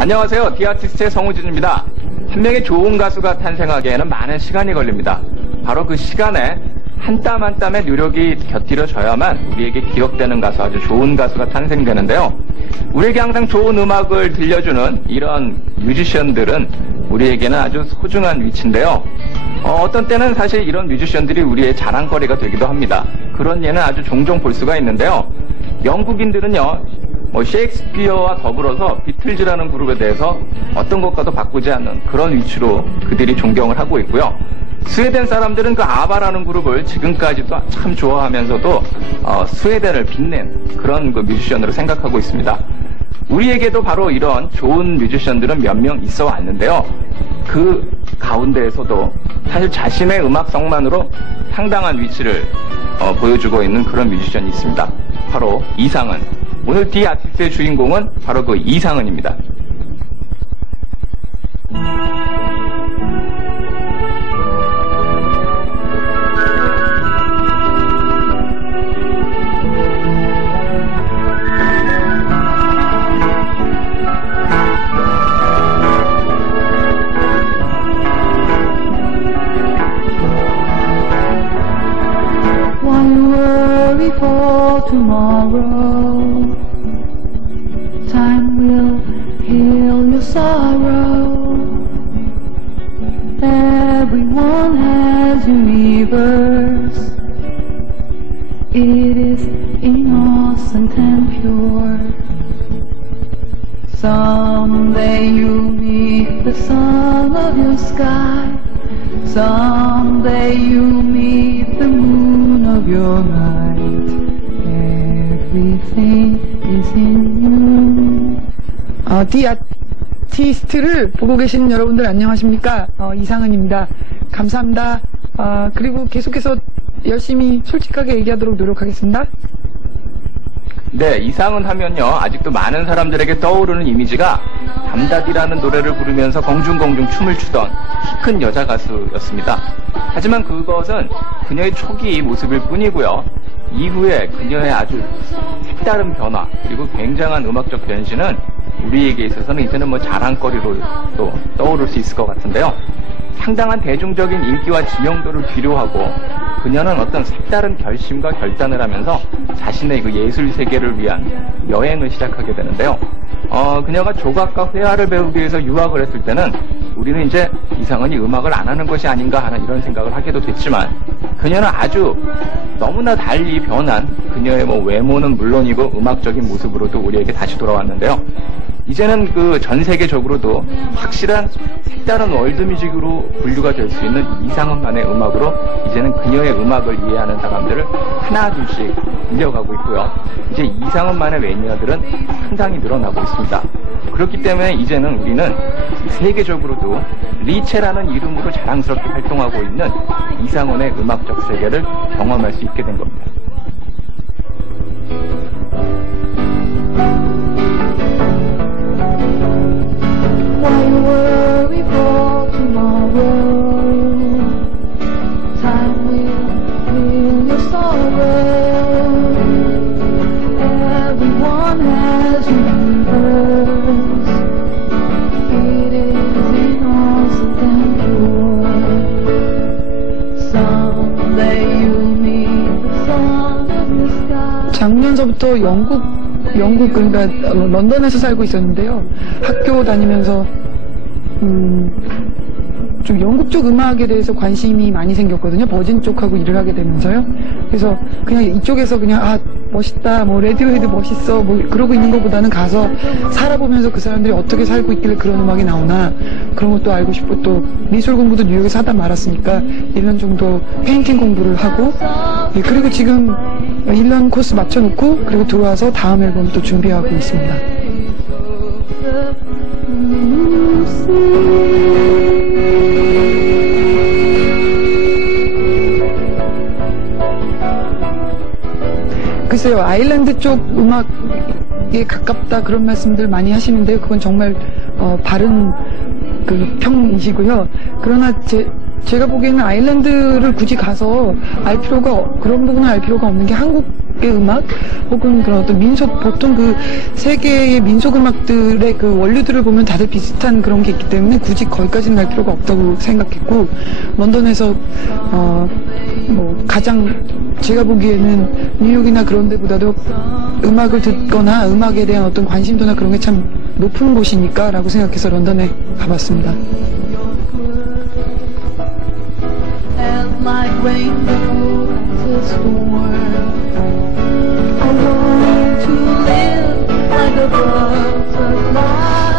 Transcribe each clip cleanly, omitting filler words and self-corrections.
안녕하세요. 디아티스트의 성우진입니다. 한 명의 좋은 가수가 탄생하기에는 많은 시간이 걸립니다. 바로 그 시간에 한 땀 한 땀의 노력이 곁들여져야만 우리에게 기억되는 가수, 아주 좋은 가수가 탄생되는데요. 우리에게 항상 좋은 음악을 들려주는 이런 뮤지션들은 우리에게는 아주 소중한 위치인데요. 어떤 때는 사실 이런 뮤지션들이 우리의 자랑거리가 되기도 합니다. 그런 예는 아주 종종 볼 수가 있는데요. 영국인들은요, 셰익스피어와 더불어서 비틀즈라는 그룹에 대해서 어떤 것과도 바꾸지 않는 그런 위치로 그들이 존경을 하고 있고요. 스웨덴 사람들은 그 아바라는 그룹을 지금까지도 참 좋아하면서도 스웨덴을 빛낸 그런 그 뮤지션으로 생각하고 있습니다. 우리에게도 바로 이런 좋은 뮤지션들은 몇 명 있어 왔는데요. 그 가운데에서도 사실 자신의 음악성만으로 상당한 위치를 보여주고 있는 그런 뮤지션이 있습니다. 바로 이상은. 오늘 디아티스트의 주인공은 바로 그 이상은입니다. For tomorrow, time will heal your sorrow. Everyone has universe. It is innocent and pure. Someday you'll meet the sun of your sky. Someday you'll meet the moon of your night. Everything is in you. 디아티스트를 보고 계신 여러분들 안녕하십니까? 이상은입니다. 감사합니다. 그리고 계속해서 열심히 솔직하게 얘기하도록 노력하겠습니다. 네, 이상은 하면요, 아직도 많은 사람들에게 떠오르는 이미지가 담다디라는 노래를 부르면서 공중공중 춤을 추던 키 큰 여자 가수였습니다. 하지만 그것은 그녀의 초기 모습일 뿐이고요. 이후에 그녀의 아주 색다른 변화, 그리고 굉장한 음악적 변신은 우리에게 있어서는 이제는 자랑거리로 또 떠오를 수 있을 것 같은데요. 상당한 대중적인 인기와 지명도를 뒤로하고 그녀는 어떤 색다른 결심과 결단을 하면서 자신의 그 예술 세계를 위한 여행을 시작하게 되는데요. 그녀가 조각과 회화를 배우기 위해서 유학을 했을 때는 우리는 이제 이상은이 음악을 안 하는 것이 아닌가 하는 이런 생각을 하게도 됐지만, 그녀는 아주 너무나 달리 변한 그녀의 외모는 물론이고 음악적인 모습으로도 우리에게 다시 돌아왔는데요. 이제는 그 전 세계적으로도 확실한 색다른 월드뮤직으로 분류가 될 수 있는 이상은만의 음악으로 이제는 그녀의 음악을 이해하는 사람들을 하나 둘씩 밀려가고 있고요. 이제 이상은만의 매니아들은 상당히 늘어나고 있습니다. 그렇기 때문에 이제는 우리는 세계적으로도 리체라는 이름으로 자랑스럽게 활동하고 있는 이상은의 음악적 세계를 경험할 수 있게 된 겁니다. Why worry for tomorrow? Time will heal your sorrow. Everyone has universe. It is innocent and pure. Someday you'll meet the sun of the sky. 작년서부터 영국 그러니까 런던에서 살고 있었는데요. 학교 다니면서 좀 영국 쪽 음악에 대해서 관심이 많이 생겼거든요. 버진 쪽하고 일을 하게 되면서요. 그래서 그냥 이쪽에서 그냥 멋있다, 레디오헤드 멋있어, 그러고 있는 것보다는 가서 살아보면서 그 사람들이 어떻게 살고 있길래 그런 음악이 나오나 그런 것도 알고 싶고, 또 미술 공부도 뉴욕에서 하다 말았으니까 1년 정도 페인팅 공부를 하고, 그리고 지금 1년 코스 맞춰놓고 그리고 들어와서 다음 앨범 또 준비하고 있습니다. 글쎄요, 아일랜드 쪽 음악에 가깝다 그런 말씀들 많이 하시는데요. 그건 정말 바른 그 평이시고요. 그러나 제가 보기에는 아일랜드를 굳이 가서 그런 부분을 알 필요가 없는 게 락의 음악 혹은 그런 어떤 민속, 보통 그 세계의 민속 음악들의 그 원류들을 보면 다들 비슷한 그런 게 있기 때문에 굳이 거기까지는 갈 필요가 없다고 생각했고, 런던에서 뭐 가장 제가 보기에는 뉴욕이나 그런 데보다도 음악을 듣거나 음악에 대한 어떤 관심도나 그런 게 참 높은 곳이니까 라고 생각해서 런던에 가봤습니다.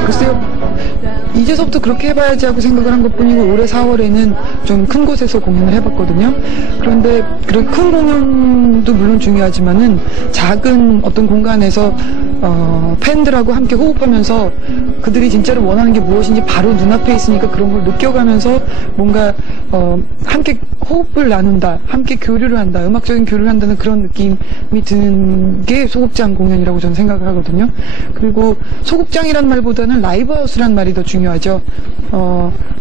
글쎄요, 이제서부터 그렇게 해봐야지 하고 생각을 한 것뿐이고, 올해 4월에는 좀 큰 곳에서 공연을 해봤거든요. 그런데 그 큰 공연도 물론 중요하지만은 작은 어떤 공간에서 팬들하고 함께 호흡하면서 그들이 진짜로 원하는 게 무엇인지 바로 눈앞에 있으니까 그런 걸 느껴가면서 뭔가 함께 호흡을 나눈다, 함께 교류를 한다, 음악적인 교류를 한다는 그런 느낌이 드는 게 소극장 공연이라고 저는 생각을 하거든요. 그리고 소극장이란 말보다는 라이브하우스란 말이 더 중요하죠.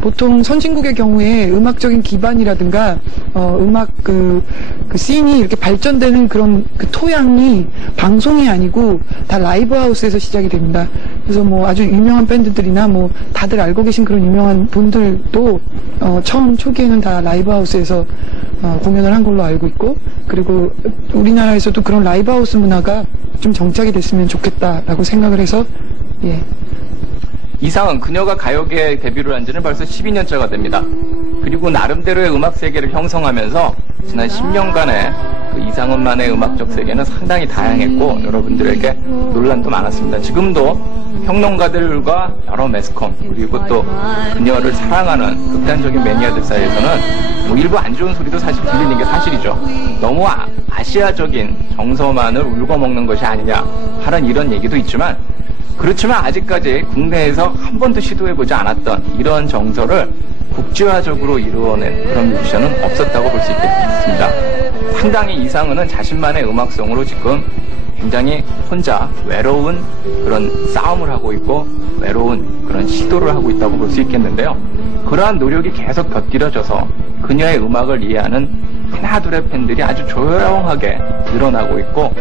보통 선진국의 경우에 음악적인 기반이라든가 음악 그 씬이 이렇게 발전되는 그런 그 토양이 방송이 아니고 다 라이브하우스에서 시작이 됩니다. 그래서 뭐 아주 유명한 밴드들이나 뭐 다들 알고 계신 그런 유명한 분들도 처음 초기에는 다 라이브하우스에서 공연을 한 걸로 알고 있고, 그리고 우리나라에서도 그런 라이브하우스 문화가 좀 정착이 됐으면 좋겠다라고 생각을 해서, 예. 이상은 그녀가 가요계에 데뷔를 한 지는 벌써 12년째가 됩니다. 그리고 나름대로의 음악 세계를 형성하면서 지난 10년간의 그 이상은만의 음악적 세계는 상당히 다양했고 여러분들에게 논란도 많았습니다. 지금도 평론가들과 여러 매스컴 그리고 또 그녀를 사랑하는 극단적인 매니아들 사이에서는 뭐 일부 안 좋은 소리도 사실 들리는 게 사실이죠. 너무 아시아적인 정서만을 울거먹는 것이 아니냐 하는 이런 얘기도 있지만, 그렇지만 아직까지 국내에서 한 번도 시도해보지 않았던 이런 정서를 국제화적으로 이루어낸 그런 뮤지션은 없었다고 볼 수 있겠습니다. 상당히 이상은은 자신만의 음악성으로 지금 굉장히 혼자 외로운 그런 싸움을 하고 있고 외로운 그런 시도를 하고 있다고 볼 수 있겠는데요. 그러한 노력이 계속 곁들여져서 그녀의 음악을 이해하는 하나둘의 팬들이 아주 조용하게 늘어나고 있고,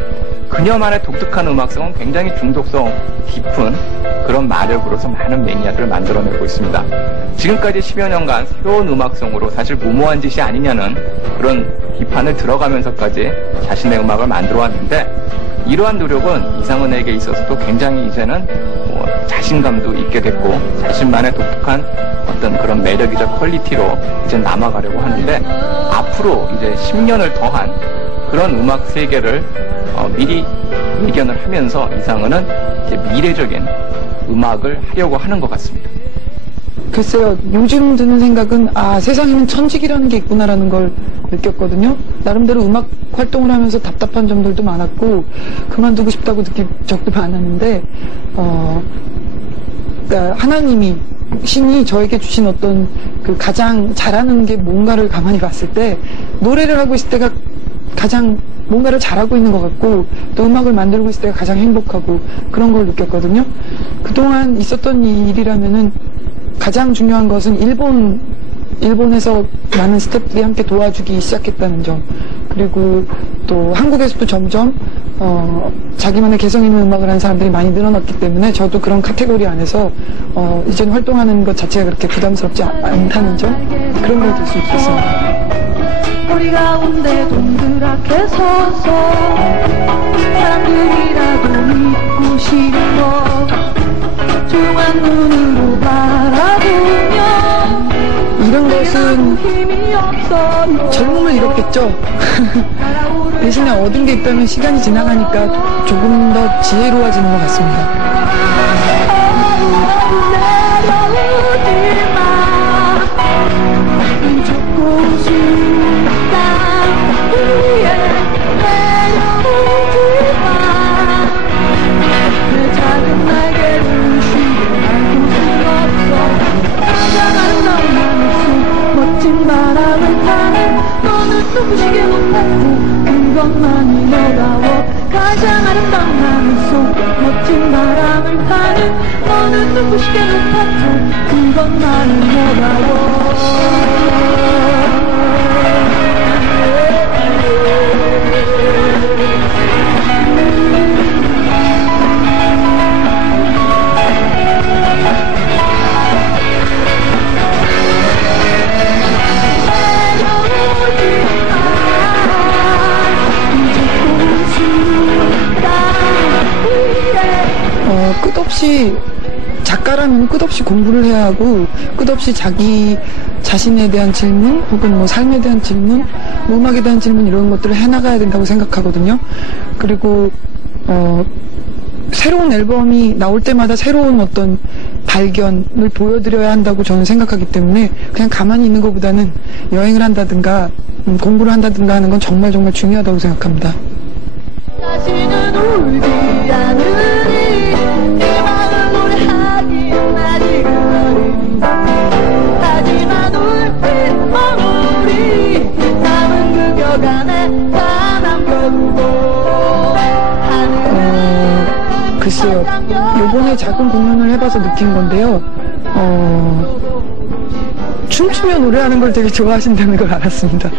그녀만의 독특한 음악성은 굉장히 중독성 깊은 그런 마력으로서 많은 매니아들을 만들어내고 있습니다. 지금까지 10여 년간 새로운 음악성으로 사실 무모한 짓이 아니냐는 그런 비판을 들어가면서까지 자신의 음악을 만들어 왔는데, 이러한 노력은 이상은에게 있어서도 굉장히 이제는 자신감도 있게 됐고 자신만의 독특한 어떤 그런 매력이자 퀄리티로 이제 남아가려고 하는데, 앞으로 이제 10년을 더한 그런 음악 세계를 미리 예견을 하면서 이상은은 이제 미래적인 음악을 하려고 하는 것 같습니다. 글쎄요, 요즘 드는 생각은 세상에는 천직이라는 게 있구나라는 걸 느꼈거든요. 나름대로 음악 활동을 하면서 답답한 점들도 많았고 그만두고 싶다고 느낀 적도 많았는데, 그러니까 하나님이, 신이 저에게 주신 어떤 그 가장 잘하는 게 뭔가를 가만히 봤을 때 노래를 하고 있을 때가 가장 뭔가를 잘하고 있는 것 같고, 또 음악을 만들고 있을 때가 가장 행복하고 그런 걸 느꼈거든요. 그동안 있었던 일이라면은 가장 중요한 것은 일본에서 많은 스태프들이 함께 도와주기 시작했다는 점, 그리고 또 한국에서도 점점 자기만의 개성 있는 음악을 하는 사람들이 많이 늘어났기 때문에 저도 그런 카테고리 안에서 이전 활동하는 것 자체가 그렇게 부담스럽지 않다는 점, 그런 걸 들 수 있겠습니다. 우리 가운데 동그랗게 서서 사람들이라도 믿고 싶어 조용한 눈으로 바라보며, 이런 것은 젊음을 잃었겠죠. 대신에 얻은 게 있다면 시간이 지나가니까 조금 더 지혜로워지는 것 같습니다. 눈부시게 높았고 그것만이 너다워. 가장 아름다운 하늘 속 멋진 바람을 타는 너는 눈부시게 높았고 그것만이 너다워. 끝없이 작가라면 끝없이 공부를 해야 하고 끝없이 자기 자신에 대한 질문 혹은 뭐 삶에 대한 질문, 뭐 음악에 대한 질문 이런 것들을 해나가야 된다고 생각하거든요. 그리고 새로운 앨범이 나올 때마다 새로운 어떤 발견을 보여드려야 한다고 저는 생각하기 때문에 그냥 가만히 있는 것보다는 여행을 한다든가 공부를 한다든가 하는 건 정말 정말 중요하다고 생각합니다. 다시는 울지 않으리 내 마음을 하긴 아직은 어리니 하지만 울지 머무리 남은 그 벽 안에 다 남겨두고 하늘은 글쎄요, 요번에 작은 공연을 해봐서 느낀 건데요. 춤추며 노래하는 걸 되게 좋아하신다는 걸 알았습니다.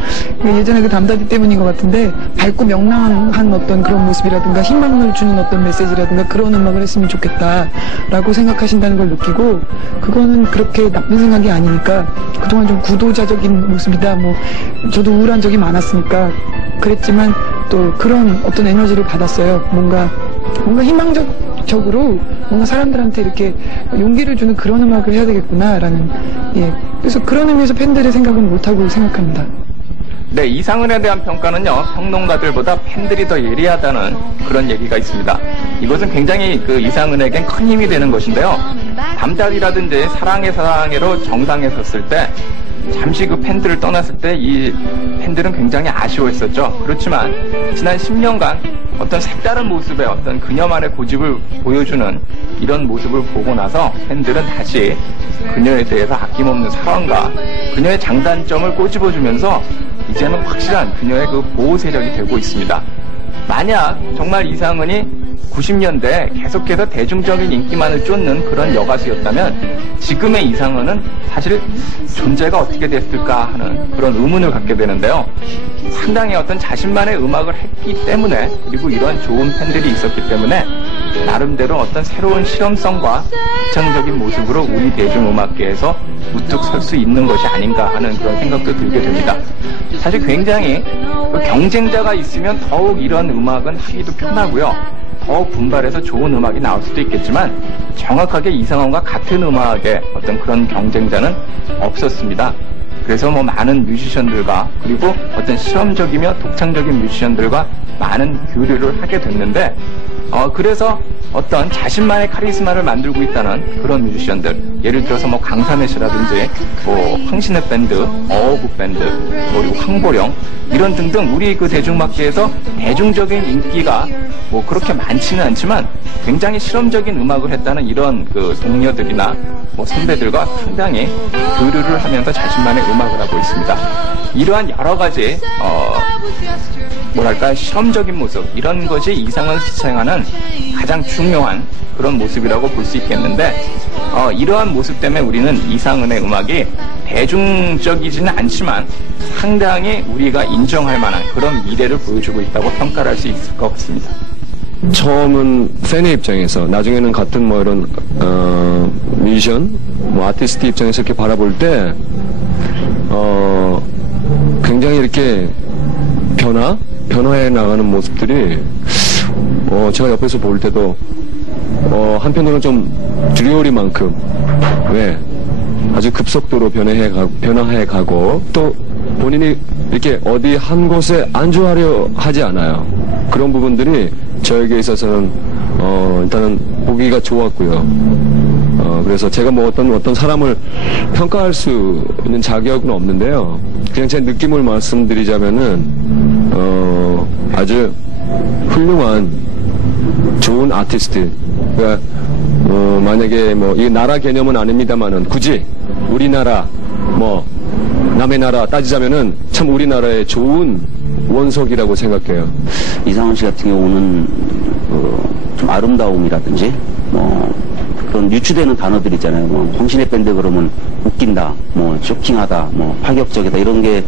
예전에 그 담다디 때문인 것 같은데 밝고 명랑한 어떤 그런 모습이라든가 희망을 주는 어떤 메시지라든가 그런 음악을 했으면 좋겠다라고 생각하신다는 걸 느끼고 그거는 그렇게 나쁜 생각이 아니니까 그동안 좀 구도자적인 모습이다. 뭐 저도 우울한 적이 많았으니까 그랬지만 또 그런 어떤 에너지를 받았어요. 뭔가 희망적으로 뭔가 사람들한테 이렇게 용기를 주는 그런 음악을 해야 되겠구나라는 그래서 그런 의미에서 팬들의 생각은 못하고 생각합니다. 네, 이상은에 대한 평가는요, 평론가들보다 팬들이 더 예리하다는 그런 얘기가 있습니다. 이것은 굉장히 그 이상은에겐 큰 힘이 되는 것인데요. 담다디라든지 사랑의 사랑해로 정상에 섰을 때 잠시 그 팬들을 떠났을 때 이 팬들은 굉장히 아쉬워했었죠. 그렇지만 지난 10년간 어떤 색다른 모습의 어떤 그녀만의 고집을 보여주는 이런 모습을 보고 나서 팬들은 다시 그녀에 대해서 아낌없는 사랑과 그녀의 장단점을 꼬집어주면서 이제는 확실한 그녀의 그 보호 세력이 되고 있습니다. 만약 정말 이상은이 90년대 계속해서 대중적인 인기만을 쫓는 그런 여가수였다면 지금의 이상은은 사실 존재가 어떻게 됐을까 하는 그런 의문을 갖게 되는데요. 상당히 어떤 자신만의 음악을 했기 때문에 그리고 이런 좋은 팬들이 있었기 때문에 나름대로 어떤 새로운 실험성과 이창적인 모습으로 우리 대중음악계에서 우뚝 설 수 있는 것이 아닌가 하는 그런 생각도 들게 됩니다. 사실 굉장히 경쟁자가 있으면 더욱 이런 음악은 하기도 편하고요. 더욱 분발해서 좋은 음악이 나올 수도 있겠지만 정확하게 이상원과 같은 음악의 어떤 그런 경쟁자는 없었습니다. 그래서 뭐 많은 뮤지션들과 그리고 어떤 실험적이며 독창적인 뮤지션들과 많은 교류를 하게 됐는데 그래서 어떤 자신만의 카리스마를 만들고 있다는 그런 뮤지션들, 예를 들어서 뭐 강산해시라든지 뭐 황신의 밴드, 어어구 밴드, 그리고 황보령 이런 등등 우리 그 대중음악계에서 대중적인 인기가 뭐 그렇게 많지는 않지만 굉장히 실험적인 음악을 했다는 이런 그 동료들이나 뭐 선배들과 상당히 교류를 하면서 자신만의 음악을 하고 있습니다. 이러한 여러 가지 뭐랄까 실험적인 모습 이런 것이 이상은 시청하는 가장 중요한 그런 모습이라고 볼 수 있겠는데 이러한 모습 때문에 우리는 이상은의 음악이 대중적이지는 않지만 상당히 우리가 인정할 만한 그런 미래를 보여주고 있다고 평가를 할 수 있을 것 같습니다. 처음은 팬의 입장에서 나중에는 같은 뭐 이런 뮤지션, 뭐 아티스트 입장에서 이렇게 바라볼 때 굉장히 이렇게 변화해 나가는 모습들이 제가 옆에서 볼 때도 한편으로는 좀 두려워리만큼 아주 급속도로 변화해 가고 또 본인이 이렇게 어디 한 곳에 안주하려 하지 않아요. 그런 부분들이 저에게 있어서는 일단은 보기가 좋았고요. 그래서 제가 뭐 어떤 사람을 평가할 수 있는 자격은 없는데요. 그냥 제 느낌을 말씀드리자면은 아주 훌륭한 좋은 아티스트. 그러니까 만약에 뭐 이 나라 개념은 아닙니다만은 굳이 우리나라 뭐 남의 나라 따지자면은 참 우리나라의 좋은 원석이라고 생각해요. 이상은 씨 같은 경우는 좀 아름다움이라든지 뭐 그런 유추되는 단어들 있잖아요. 뭐 황신의 밴드 그러면 웃긴다, 뭐 쇼킹하다, 뭐 파격적이다 이런 게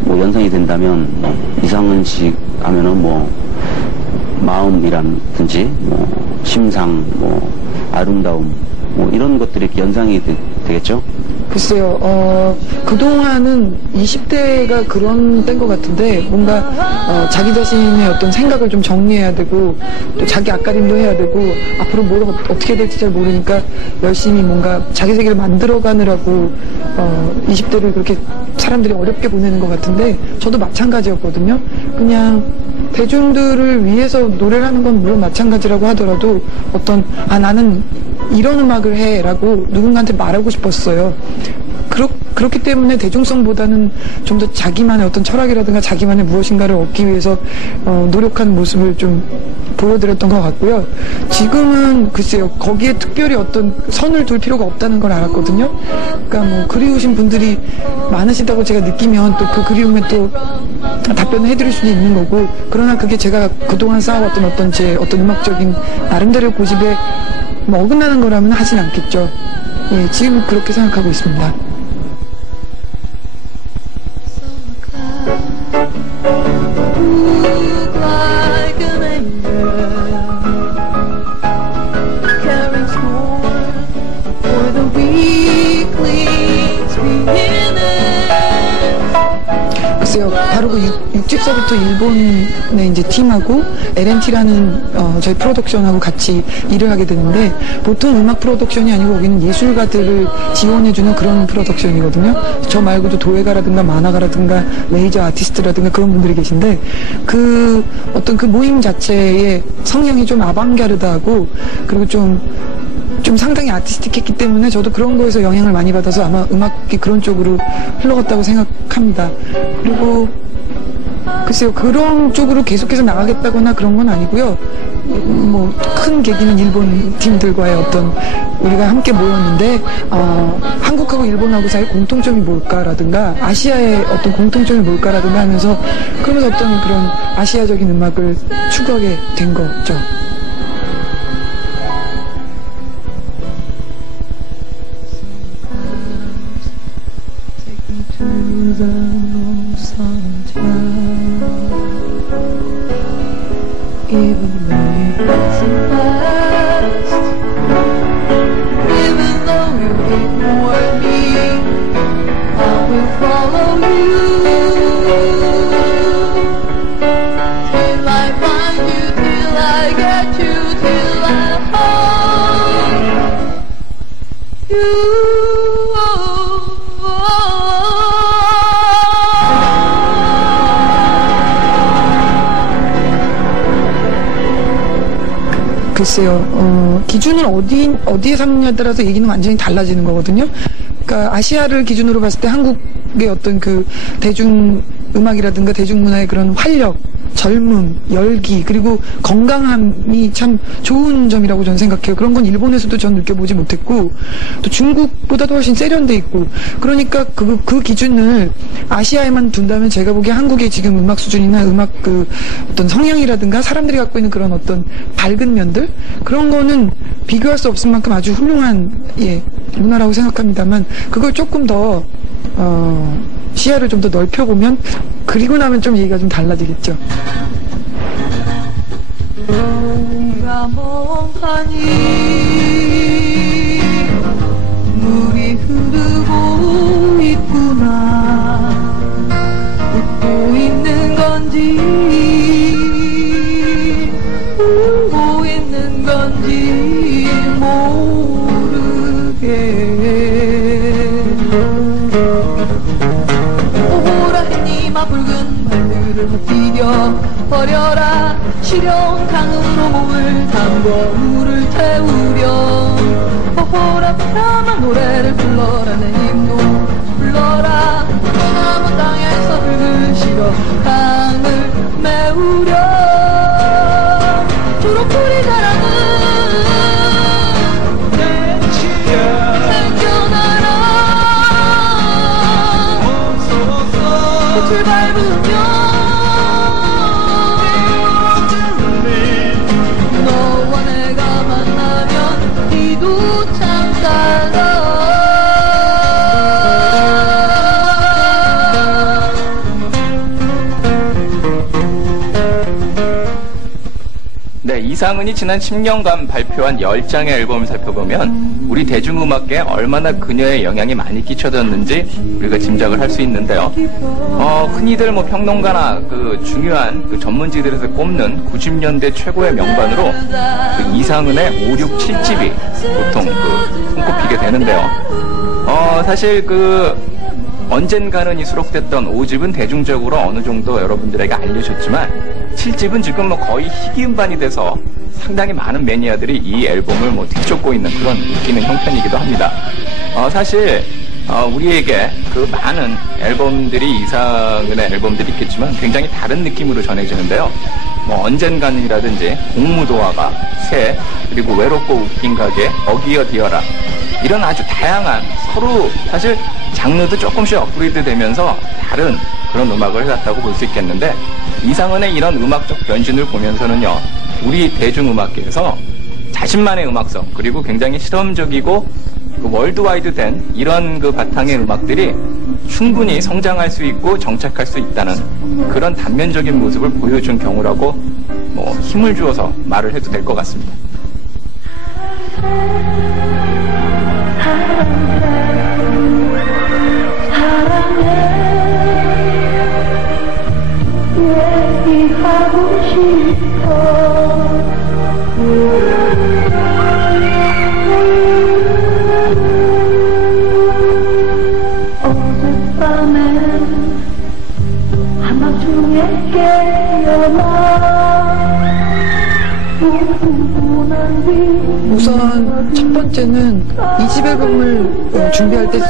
뭐 연상이 된다면 이상은 씨 하면은 뭐 마음이라든지 뭐 심상, 뭐 아름다움 뭐 이런 것들이 연상이 되겠죠. 글쎄요, 그동안은 20대가 그런 때인 것 같은데, 뭔가, 자기 자신의 어떤 생각을 좀 정리해야 되고, 또 자기 앞가림도 해야 되고, 앞으로 뭘 어떻게 될지 잘 모르니까 열심히 뭔가 자기 세계를 만들어가느라고, 20대를 그렇게 사람들이 어렵게 보내는 것 같은데, 저도 마찬가지였거든요. 그냥, 대중들을 위해서 노래를 하는 건 물론 마찬가지라고 하더라도, 나는 이런 음악을 해 라고 누군가한테 말하고 싶었어요. 그렇기 때문에 대중성보다는 좀 더 자기만의 어떤 철학이라든가 자기만의 무엇인가를 얻기 위해서 노력하는 모습을 좀 보여드렸던 것 같고요. 지금은 글쎄요, 거기에 특별히 어떤 선을 둘 필요가 없다는 걸 알았거든요. 그러니까 뭐 그리우신 분들이 많으시다고 제가 느끼면 또 그 그리움에 또 답변을 해드릴 수는 있는 거고, 그러나 그게 제가 그동안 쌓아왔던 어떤 제 어떤 음악적인 나름대로 고집에 뭐 어긋나는 거라면 하진 않겠죠. 예, 지금 그렇게 생각하고 있습니다. Look like an angel, carrying scorn for the weaklings beginning. 글쎄요, 바로 그 6집서부터 일본의 이제 팀하고 LNT라는 저희 프로덕션하고 같이 일을 하게 되는데, 보통 음악 프로덕션이 아니고 여기는 예술가들을 지원해주는 그런 프로덕션이거든요. 저 말고도 도예가라든가 만화가라든가 레이저 아티스트라든가 그런 분들이 계신데, 그 어떤 그 모임 자체의 성향이 좀 아방갸르드하고, 그리고 좀 상당히 아티스틱했기 때문에 저도 그런 거에서 영향을 많이 받아서 아마 음악이 그런 쪽으로 흘러갔다고 생각합니다. 그리고 글쎄요, 그런 쪽으로 계속해서 나가겠다거나 그런 건 아니고요. 뭐 큰 계기는 일본 팀들과의 어떤 우리가 함께 모였는데, 한국하고 일본하고 사이 공통점이 뭘까라든가 아시아의 어떤 공통점이 뭘까라든가 하면서, 그러면서 어떤 그런 아시아적인 음악을 추구하게 된 거죠. To the sunshine, even though you're passing fast, even though you ignore me, I will follow you till I find you, till I get you, till I hold you. 글쎄요, 기준을 어디에 삼느냐에 따라서 얘기는 완전히 달라지는 거거든요. 그러니까 아시아를 기준으로 봤을 때 한국의 어떤 그 대중음악이라든가 대중문화의 그런 활력, 젊음, 열기, 그리고 건강함이 참 좋은 점이라고 저는 생각해요. 그런 건 일본에서도 전 느껴보지 못했고, 또 중국보다도 훨씬 세련돼 있고, 그러니까 그 기준을 아시아에만 둔다면 제가 보기에 한국의 지금 음악 수준이나 음악 그 어떤 성향이라든가 사람들이 갖고 있는 그런 어떤 밝은 면들, 그런 거는 비교할 수 없을 만큼 아주 훌륭한 문화라고 생각합니다만, 그걸 조금 더 시야를 좀 더 넓혀보면, 그리고 나면 좀 얘기가 좀 달라지겠죠. 우리가 멍하니 물이 흐르고 있구나, 웃고 있는 건지 울고 있는 건지 모르게. 오호라 햇님아 붉은 발들을 헛디뎌 버려라, 시려운 강으로 몸을 담궈 물을 태우렴. 오호라 바람아 노래를 불러라, 내 힘도 불러라, 머나먼 땅에서 흙을 실어 강을 메우렴. 초록불이 자라는 생겨나라, 꽃을 밟으며 너와 내가 만나면 비도 참 달라. 이상은이 지난 10년간 발표한 10장의 앨범을 살펴보면 우리 대중음악계에 얼마나 그녀의 영향이 많이 끼쳐졌는지 우리가 짐작을 할 수 있는데요. 흔히들 뭐 평론가나 그 중요한 그 전문지들에서 꼽는 90년대 최고의 명반으로 그 이상은의 5, 6, 7집이 보통 그 손꼽히게 되는데요. 사실 그 언젠가는 이 수록됐던 5집은 대중적으로 어느 정도 여러분들에게 알려졌지만 7집은 지금 뭐 거의 희귀음반이 돼서 상당히 많은 매니아들이 이 앨범을 뭐 뒤쫓고 있는 그런 웃기는 형편이기도 합니다. 사실 우리에게 그 많은 앨범들이 이상은의 앨범들이 있겠지만 굉장히 다른 느낌으로 전해지는데요. 뭐 언젠가는이라든지 공무도화가, 새, 그리고 외롭고 웃긴 가게, 어기어 디어라 이런 아주 다양한 서로 사실 장르도 조금씩 업그레이드 되면서 다른 그런 음악을 해왔다고 볼 수 있겠는데 이상은의 이런 음악적 변신을 보면서는요 우리 대중음악계에서 자신만의 음악성 그리고 굉장히 실험적이고 그 월드와이드 된 이런 그 바탕의 음악들이 충분히 성장할 수 있고 정착할 수 있다는 그런 단면적인 모습을 보여준 경우라고 뭐 힘을 주어서 말을 해도 될 것 같습니다. 얘기하고 싶어 어젯밤에 한밤중에 깨어나 우선 첫 번째는 이 집 앨범을 준비할 때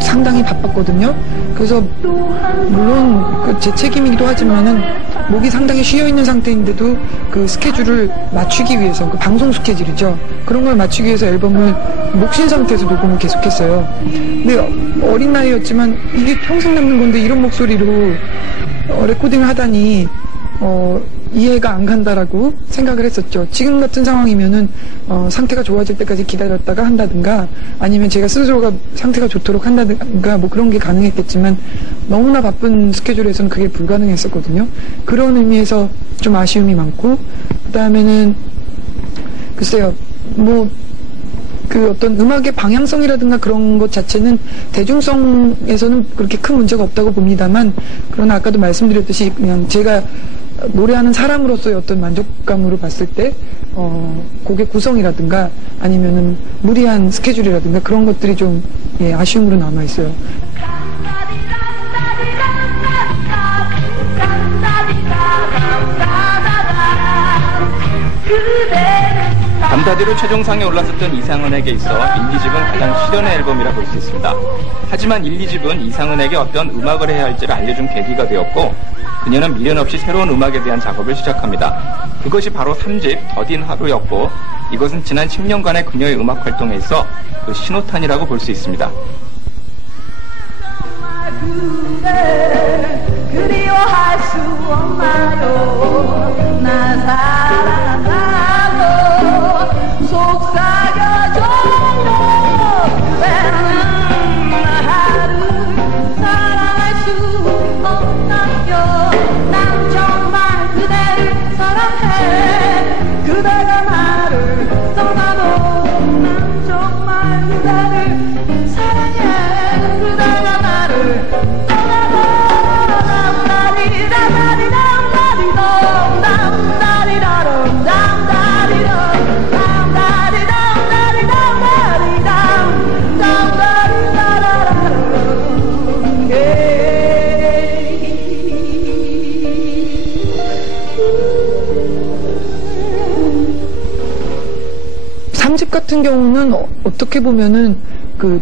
상당히 바빴거든요. 그래서 물론 그 제 책임이기도 하지만은 목이 상당히 쉬어 있는 상태인데도 그 스케줄을 맞추기 위해서 그 방송 스케줄이죠. 그런 걸 맞추기 위해서 앨범을 목 쉰 상태에서 녹음을 계속했어요. 근데 어린 나이였지만 이게 평생 남는 건데 이런 목소리로 레코딩을 하다니 이해가 안 간다라고 생각을 했었죠. 지금 같은 상황이면은 상태가 좋아질 때까지 기다렸다가 한다든가 아니면 제가 스스로가 상태가 좋도록 한다든가 뭐 그런 게 가능했겠지만 너무나 바쁜 스케줄에서는 그게 불가능했었거든요. 그런 의미에서 좀 아쉬움이 많고 그다음에는 글쎄요 뭐 그 어떤 음악의 방향성이라든가 그런 것 자체는 대중성에서는 그렇게 큰 문제가 없다고 봅니다만 그러나 아까도 말씀드렸듯이 그냥 제가 노래하는 사람으로서의 어떤 만족감으로 봤을 때 곡의 구성이라든가 아니면은 무리한 스케줄이라든가 그런 것들이 좀 아쉬움으로 남아 있어요. 담다디로 최종상에 올랐었던 이상은에게 있어 1, 2집은 가장 실현의 앨범이라 볼 수 있습니다. 하지만 1, 2집은 이상은에게 어떤 음악을 해야 할지를 알려준 계기가 되었고 그녀는 미련 없이 새로운 음악에 대한 작업을 시작합니다. 그것이 바로 3집 더딘 하루였고 이것은 지난 10년간의 그녀의 음악 활동에 있어 그 신호탄이라고 볼 수 있습니다. 그리워할 수 없나요 나 사랑하고 속삭여줘요 그대는 나를 사랑할 수 없나요 난 정말 그대를 사랑해 그대가 나를 떠나도 난 정말 그대를 사랑해 그대가 나를 같은 경우는 어떻게 보면은 그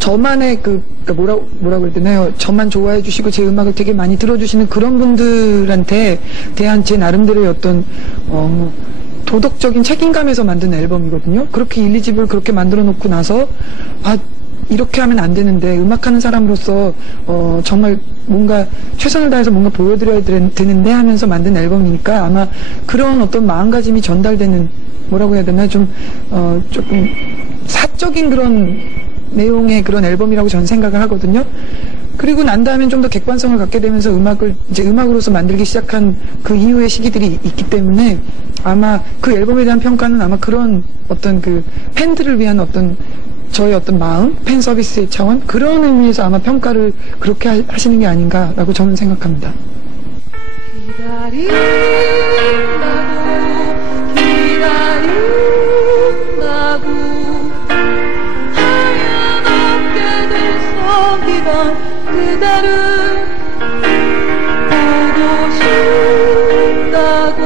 저만의 그러니까 뭐라고 해야 되나요? 저만 좋아해 주시고 제 음악을 되게 많이 들어주시는 그런 분들한테 대한 제 나름대로의 어떤 도덕적인 책임감에서 만든 앨범이거든요. 그렇게 1, 2집을 그렇게 만들어 놓고 나서 이렇게 하면 안 되는데 음악하는 사람으로서 정말 뭔가 최선을 다해서 뭔가 보여드려야 되는데 하면서 만든 앨범이니까 아마 그런 어떤 마음가짐이 전달되는 뭐라고 해야 되나 조금 사적인 그런 내용의 그런 앨범이라고 저는 생각을 하거든요. 그리고 난 다음엔 좀 더 객관성을 갖게 되면서 음악을 이제 음악으로서 만들기 시작한 그 이후의 시기들이 있기 때문에 아마 그 앨범에 대한 평가는 아마 그런 어떤 그 팬들을 위한 어떤 저의 어떤 마음, 팬 서비스의 차원 그런 의미에서 아마 평가를 그렇게 하시는 게 아닌가라고 저는 생각합니다. 기다린다고 하얀 어깨들 속이던 그대를 보고 싶다고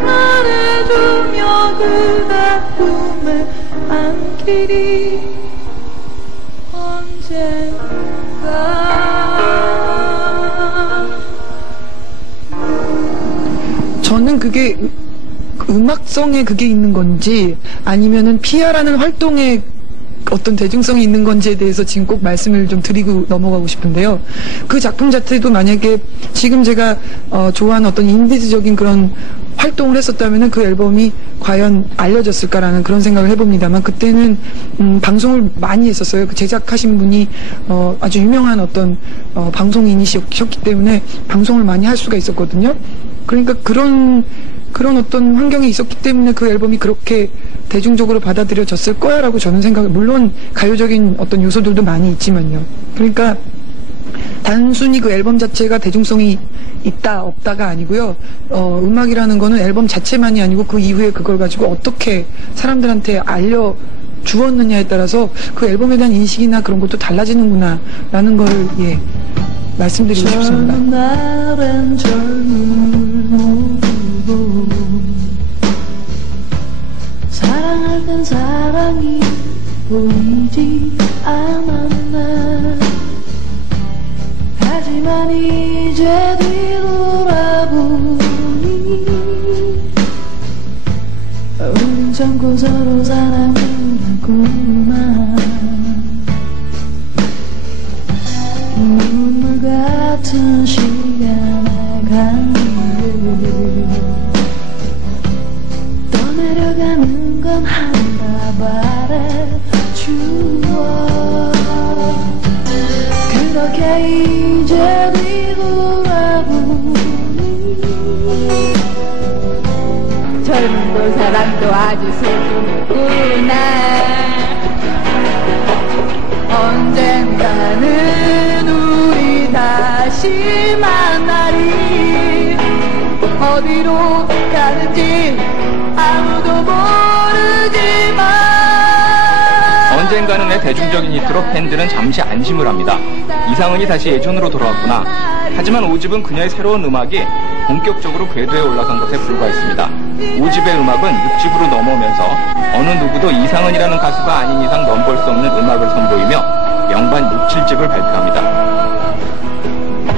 말해주며 그대 품에 안기리 저는 그게 음악성에 그게 있는 건지 아니면은 피아라는 활동에 어떤 대중성이 있는 건지에 대해서 지금 꼭 말씀을 좀 드리고 넘어가고 싶은데요. 그 작품 자체도 만약에 지금 제가 좋아하는 어떤 인디즈적인 그런 활동을 했었다면은 그 앨범이 과연 알려졌을까라는 그런 생각을 해봅니다만 그때는 방송을 많이 했었어요. 그 제작하신 분이 아주 유명한 어떤 방송인이셨기 때문에 방송을 많이 할 수가 있었거든요. 그러니까 그런 어떤 환경이 있었기 때문에 그 앨범이 그렇게 대중적으로 받아들여졌을 거야라고 저는 생각을, 물론 가요적인 어떤 요소들도 많이 있지만요. 그러니까 단순히 그 앨범 자체가 대중성이 있다 없다가 아니고요. 음악이라는 거는 앨범 자체만이 아니고 그 이후에 그걸 가지고 어떻게 사람들한테 알려 주었느냐에 따라서 그 앨범에 대한 인식이나 그런 것도 달라지는구나라는 걸 말씀드리고 싶습니다. 날엔 젊은 모습으로 사랑할 땐 사랑이 보이지 않았나. 하지만 이제 뒤돌아보니 우린 참고 서로 사랑을 하구나. 눈물 같은 시간의 강을 떠내려가는 건 한다발의 추억. 그렇게 이제 뒤돌아보니 젊음도 사랑도 아주 소중했구나. 언젠가는 우리 다시 만나리. 어디로 가는지 아무도 모르지만 언젠가는의 대중적인 히트로 팬들은 잠시 안심을 합니다. 이상은이 다시 예전으로 돌아왔구나. 하지만 5집은 그녀의 새로운 음악이 본격적으로 궤도에 올라간 것에 불과했습니다. 5집의 음악은 6집으로 넘어오면서 어느 누구도 이상은이라는 가수가 아닌 이상 넘볼 수 없는 음악을 선보이며 명반 6, 7집을 발표합니다.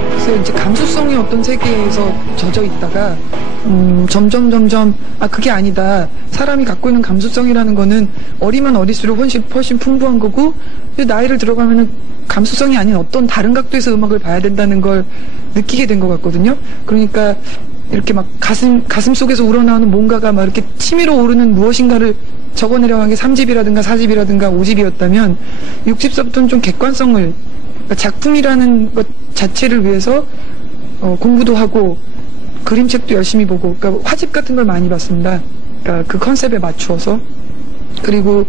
그래서 이제 감수성의 어떤 세계에서 젖어 있다가 점점 그게 아니다. 사람이 갖고 있는 감수성이라는 거는 어리면 어릴수록 훨씬 풍부한 거고 나이를 들어가면은 감수성이 아닌 어떤 다른 각도에서 음악을 봐야 된다는 걸 느끼게 된 것 같거든요. 그러니까 이렇게 막 가슴 속에서 우러나오는 뭔가가 막 이렇게 치밀어 오르는 무엇인가를 적어내려간 게 3집이라든가 4집이라든가 5집이었다면 6집서부터는 좀 객관성을, 그러니까 작품이라는 것 자체를 위해서 공부도 하고 그림책도 열심히 보고, 그러니까 화집 같은 걸 많이 봤습니다. 그러니까 그 컨셉에 맞추어서. 그리고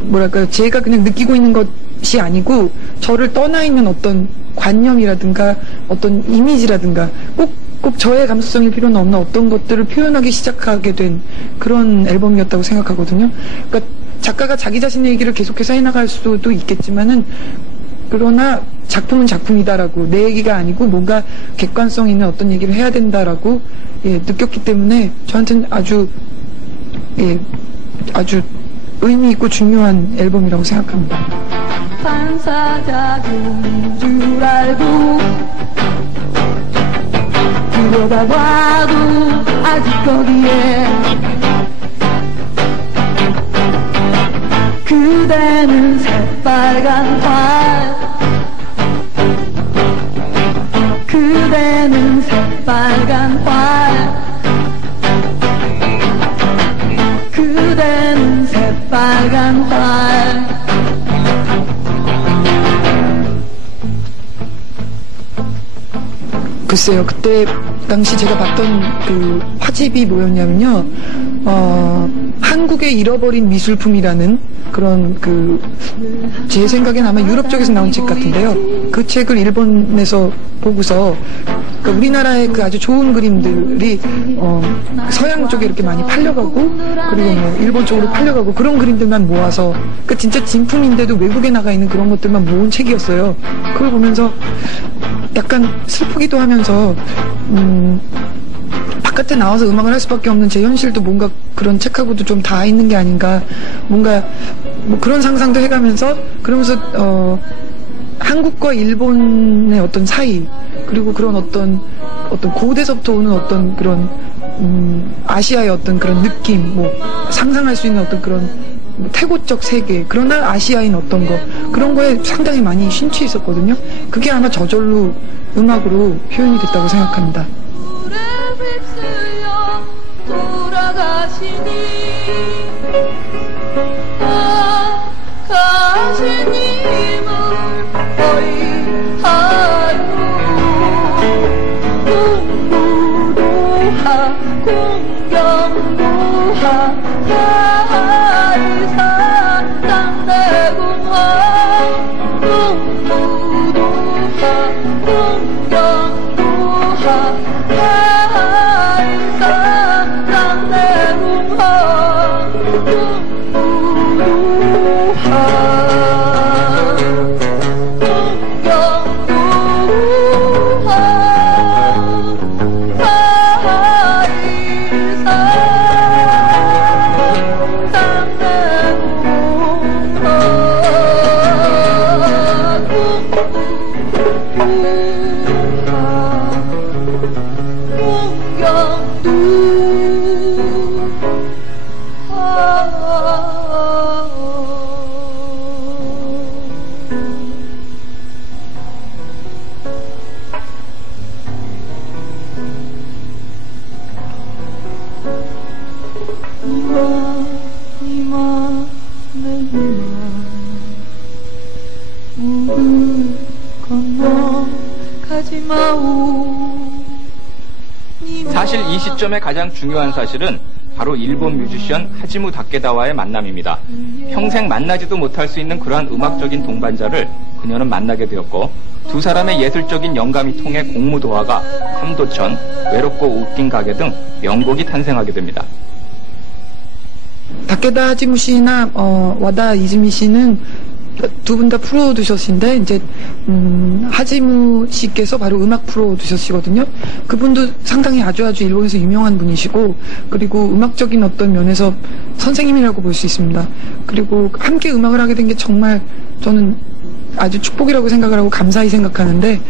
뭐랄까, 제가 그냥 느끼고 있는 것이 아니고 저를 떠나 있는 어떤 관념이라든가 어떤 이미지라든가 꼭 저의 감수성일 필요는 없는 어떤 것들을 표현하기 시작하게 된 그런 앨범이었다고 생각하거든요. 그러니까 작가가 자기 자신의 얘기를 계속해서 해나갈 수도 있겠지만은, 그러나 작품은 작품이다라고, 내 얘기가 아니고 뭔가 객관성 있는 어떤 얘기를 해야 된다라고 느꼈기 때문에 저한테는 아주 의미 있고 중요한 앨범이라고 생각합니다. 반사작용인 줄 알고 들여다봐도 아직 거기에 그대는 새빨간 활, 그대는 새빨간 활, 그대는 새빨간 활. 글쎄요, 그때 당시 제가 봤던 그 화집이 뭐였냐면요, 한국의 잃어버린 미술품이라는 그런 제 생각엔 아마 유럽 쪽에서 나온 책 같은데요. 그 책을 일본에서 보고서 그러니까 우리나라의 그 아주 좋은 그림들이 서양 쪽에 이렇게 많이 팔려가고 그리고 뭐 일본 쪽으로 팔려가고 그런 그림들만 모아서 그러니까 진짜 진품인데도 외국에 나가 있는 그런 것들만 모은 책이었어요. 그걸 보면서 약간 슬프기도 하면서 바깥에 나와서 음악을 할 수밖에 없는 제 현실도 뭔가 그런 책하고도 좀 닿아 있는 게 아닌가 뭔가 뭐 그런 상상도 해가면서 그러면서 한국과 일본의 어떤 사이 그리고 그런 어떤 고대서부터 오는 어떤 그런 아시아의 어떤 그런 느낌 뭐 상상할 수 있는 어떤 그런 태고적 세계 그러나 아시아인 어떤 거 그런 거에 상당히 많이 심취해 있었거든요. 그게 아마 저절로 음악으로 표현이 됐다고 생각합니다. 물에 휩쓸려 돌아가시니 가시님을 어이하요 공부도하 공경도하 야이사 땅내공하 공부도하 공경도하 야이사 땅내공하 사실 이 시점의 가장 중요한 사실은 바로 일본 뮤지션 하지무 다케다와의 만남입니다. 평생 만나지도 못할 수 있는 그러한 음악적인 동반자를 그녀는 만나게 되었고 두 사람의 예술적인 영감이 통해 공무도화가, 함도천, 외롭고 웃긴 가게 등 명곡이 탄생하게 됩니다. 다케다 하지무 씨나 와다 이즈미 씨는 두 분 다 프로듀서신데 이제 하지무 씨께서 바로 음악 프로듀서시거든요. 그분도 상당히 아주 일본에서 유명한 분이시고 그리고 음악적인 어떤 면에서 선생님이라고 볼 수 있습니다. 그리고 함께 음악을 하게 된 게 정말 저는 아주 축복이라고 생각을 하고 감사히 생각하는데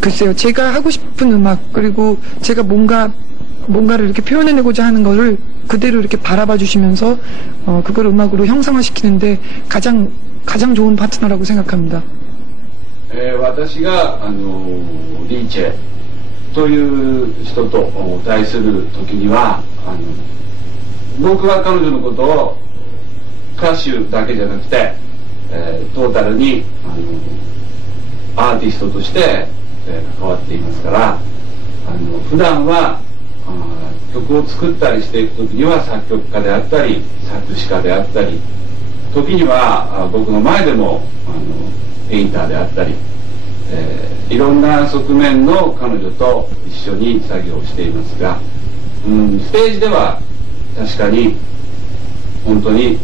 글쎄요, 제가 하고 싶은 음악 그리고 제가 뭔가를 이렇게 표현해내고자 하는 거를 그대로 이렇게 바라봐 주시면서 그걸 음악으로 형상화시키는데 가장 좋은 파트너라고 생각합니다. 私がリーチェという人と対する時には僕は彼女のことを歌手だけじゃなくて、トータルにアーティストとして関わっていますから普段は曲を作ったりしていく時には作曲家であったり作詞家であったり時には僕の前でもペインターであったり、いろんな側面の彼女と一緒に作業をしていますが、ステージでは確かに本当に、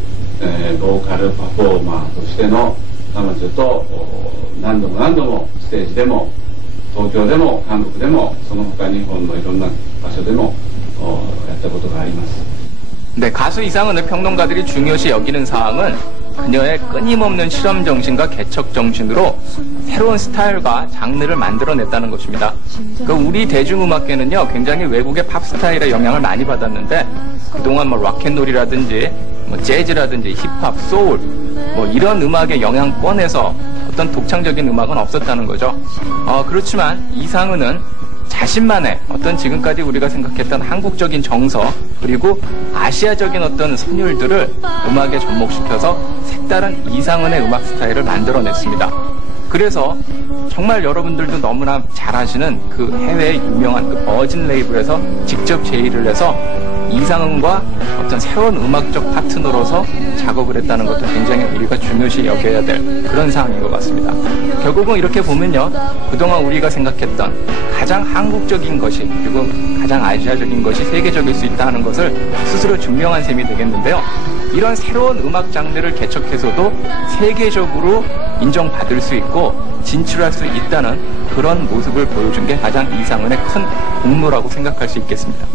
ボーカルパフォーマーとしての彼女と何度もステージでも東京でも韓国でもその他日本のいろんな場所でもやったことがあります。 네, 가수 이상은을 평론가들이 중요시 여기는 사항은 그녀의 끊임없는 실험 정신과 개척 정신으로 새로운 스타일과 장르를 만들어냈다는 것입니다. 우리 대중음악계는요, 굉장히 외국의 팝 스타일의 영향을 많이 받았는데 그동안 뭐 락앤롤이라든지 뭐 재즈라든지 힙합, 소울 뭐 이런 음악의 영향권에서 어떤 독창적인 음악은 없었다는 거죠. 그렇지만 이상은은 자신만의 어떤 지금까지 우리가 생각했던 한국적인 정서 그리고 아시아적인 어떤 선율들을 음악에 접목시켜서 색다른 이상은의 음악 스타일을 만들어냈습니다. 그래서 정말 여러분들도 너무나 잘 아시는 그 해외 유명한 그 버진 레이블에서 직접 제의를 해서 이상은과 어떤 새로운 음악적 파트너로서 작업을 했다는 것도 굉장히 우리가 중요시 여겨야 될 그런 상황인 것 같습니다. 결국은 이렇게 보면요, 그동안 우리가 생각했던 가장 한국적인 것이 그리고 가장 아시아적인 것이 세계적일 수 있다는 것을 스스로 증명한 셈이 되겠는데요. 이런 새로운 음악 장르를 개척해서도 세계적으로 인정받을 수 있고 진출할 수 있다는 그런 모습을 보여준 게 가장 이상은의 큰 공로라고 생각할 수 있겠습니다.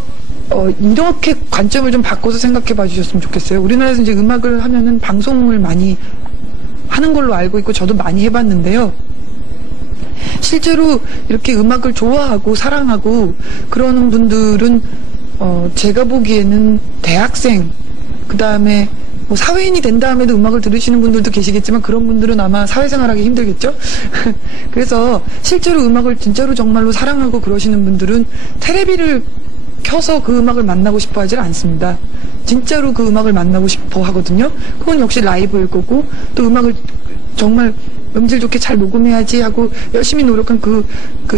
이렇게 관점을 좀 바꿔서 생각해 봐 주셨으면 좋겠어요. 우리나라에서 이제 음악을 하면은 방송을 많이 하는 걸로 알고 있고 저도 많이 해봤는데요. 실제로 이렇게 음악을 좋아하고 사랑하고 그러는 분들은 제가 보기에는 대학생, 그 다음에 뭐 사회인이 된 다음에도 음악을 들으시는 분들도 계시겠지만 그런 분들은 아마 사회생활하기 힘들겠죠. 그래서 실제로 음악을 진짜로 정말로 사랑하고 그러시는 분들은 테레비를 켜서 그 음악을 만나고 싶어 하질 않습니다. 진짜로 그 음악을 만나고 싶어 하거든요. 그건 역시 라이브일 거고, 또 음악을 정말 음질 좋게 잘 녹음해야지 하고 열심히 노력한 그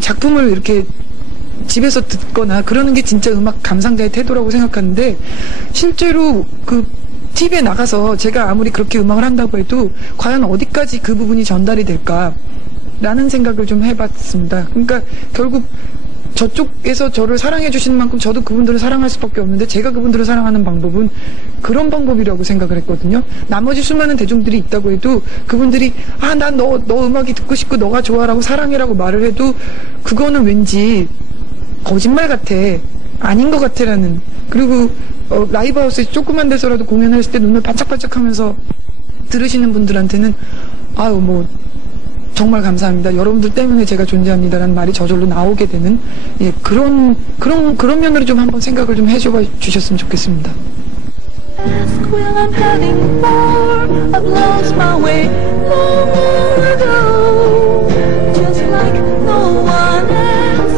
작품을 이렇게 집에서 듣거나 그러는 게 진짜 음악 감상자의 태도라고 생각하는데, 실제로 그 TV에 나가서 제가 아무리 그렇게 음악을 한다고 해도 과연 어디까지 그 부분이 전달이 될까라는 생각을 좀 해봤습니다. 그러니까 결국 저쪽에서 저를 사랑해 주시는 만큼 저도 그분들을 사랑할 수밖에 없는데, 제가 그분들을 사랑하는 방법은 그런 방법이라고 생각을 했거든요. 나머지 수많은 대중들이 있다고 해도 그분들이 난 너 음악이 듣고 싶고 너가 좋아라고 사랑해라고 말을 해도 그거는 왠지 거짓말 같아, 아닌 것 같아라는. 그리고 라이브하우스에 조그만 데서라도 공연을 했을 때 눈을 반짝반짝 하면서 들으시는 분들한테는 뭐 정말 감사합니다, 여러분들 때문에 제가 존재합니다라는 말이 저절로 나오게 되는, 그런 면으로 좀 한번 생각을 좀 해줘 주셨으면 좋겠습니다. Ask where I'm heading for. I've lost my way long ago, just like no one else.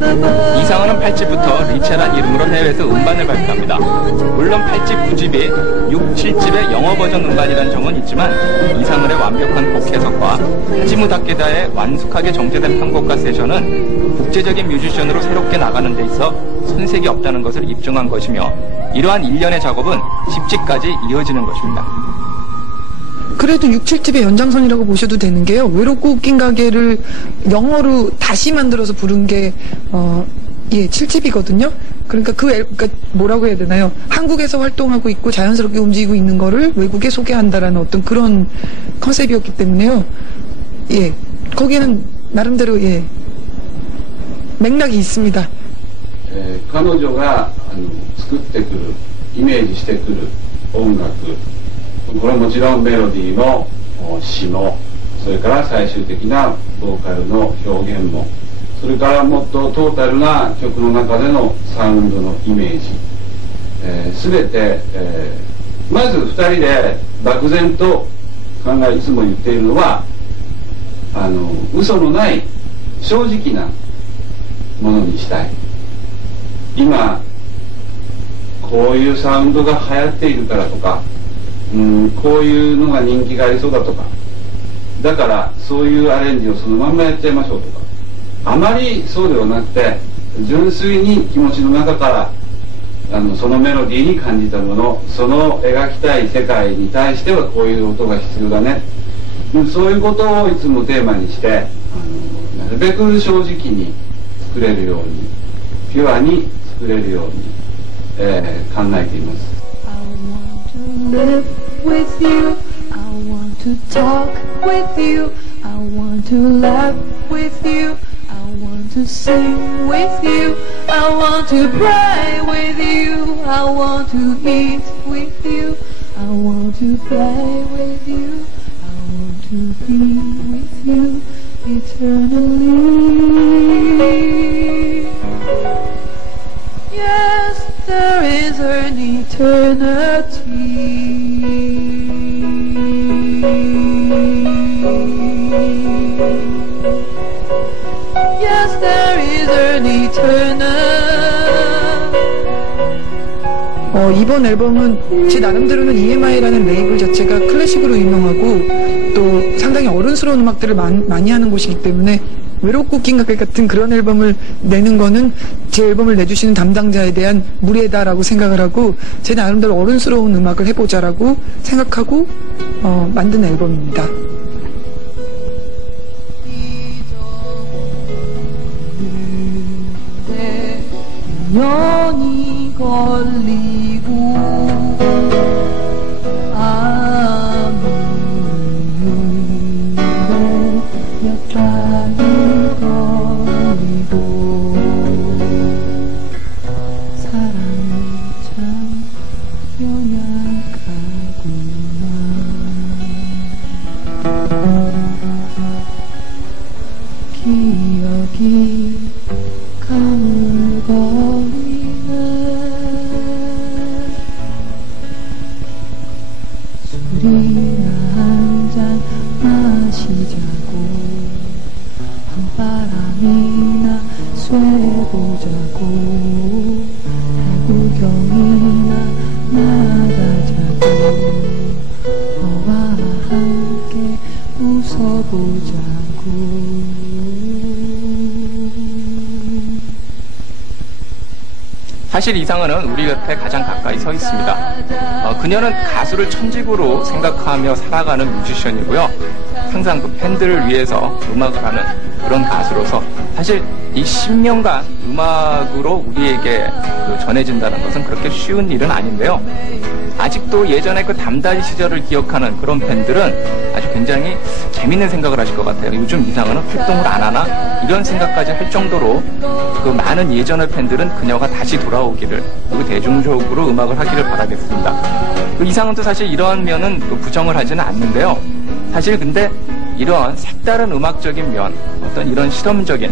The bird 이상은은 8집부터 리체란 이름으로 해외에서 음반을 발표합니다. 물론 8집, 9집이 6, 7집의 영어 버전 음반이라는 점은 있지만 이상은의 완벽한 곡 해석과 하지무 다케다의 완숙하게 정제된 편곡과 세션은 국제적인 뮤지션으로 새롭게 나가는 데 있어 손색이 없다는 것을 입증한 것이며, 이러한 일련의 작업은 10집까지 이어지는 것입니다. 그래도 6, 7집의 연장선이라고 보셔도 되는 게요, 외롭고 웃긴 가게를 영어로 다시 만들어서 부른 게 7집이거든요. 그러니까 그러니까 뭐라고 해야 되나요? 한국에서 활동하고 있고 자연스럽게 움직이고 있는 거를 외국에 소개한다라는 어떤 그런 컨셉이었기 때문에요. 거기는 나름대로 맥락이 있습니다. 彼女が作ってくる、イメージしてくる音楽、これはもちろんメロディーも詞も、それから最終的なボーカルの表現も、それからもっとトータルな曲の中でのサウンドのイメージ、全て、まず2人で漠然といつも言っているのは、嘘のない正直なものにしたい。今こういうサウンドが流行っているからとか、こういうのが人気がありそうだとか、だからそういうアレンジをそのまんまやっちゃいましょうとか、あまりそうではなくて、純粋に気持ちの中からそのメロディーに感じたもの、その描きたい世界に対してはこういう音が必要だね、そういうことをいつもテーマにして、なるべく正直に作れるように、ピュアに作れるように、考えています。 I want to live with you. I want to talk with you. I want to laugh with you. I want to sing with you. I want to pray with you. I want to eat with you. I want to play with you. I want to be with you eternally. Yes, there is an eternity. Yes, there is an eternity. 이번 앨범은 제 나름대로는 EMI라는 레이블 자체가 클래식으로 유명하고 또 상당히 어른스러운 음악들을 많이 하는 곳이기 때문에 외롭고 웃긴 가게 같은 그런 앨범을 내는 거는 제 앨범을 내주시는 담당자에 대한 무례다라고 생각을 하고 제 나름대로 어른스러운 음악을 해보자라고 생각하고 만든 앨범입니다. 년이 걸리고 아무데 몇 달이 걸리고 사랑이 참 연약하구나. 기억이 가물거리네. 술이나 한잔 마시자고 한바람이나 쐬보자고 해구경이나 나가자고 너와 함께 웃어보자고. 사실 이상은은 우리 곁에 가장 가까이 서 있습니다. 그녀는 가수를 천직으로 생각하며 살아가는 뮤지션이고요. 항상 그 팬들을 위해서 음악을 하는 그런 가수로서 사실 이 10년간 음악으로 우리에게 전해진다는 것은 그렇게 쉬운 일은 아닌데요. 아직도 예전에 그 담다리 시절을 기억하는 그런 팬들은 아주 굉장히 재밌는 생각을 하실 것 같아요. 요즘 이상은 활동을 안 하나? 이런 생각까지 할 정도로 그 많은 예전의 팬들은 그녀가 다시 돌아오기를 그리고 대중적으로 음악을 하기를 바라겠습니다. 그 이상은도 사실 이러한 면은 부정을 하지는 않는데요. 사실 근데 이러한 색다른 음악적인 면, 어떤 이런 실험적인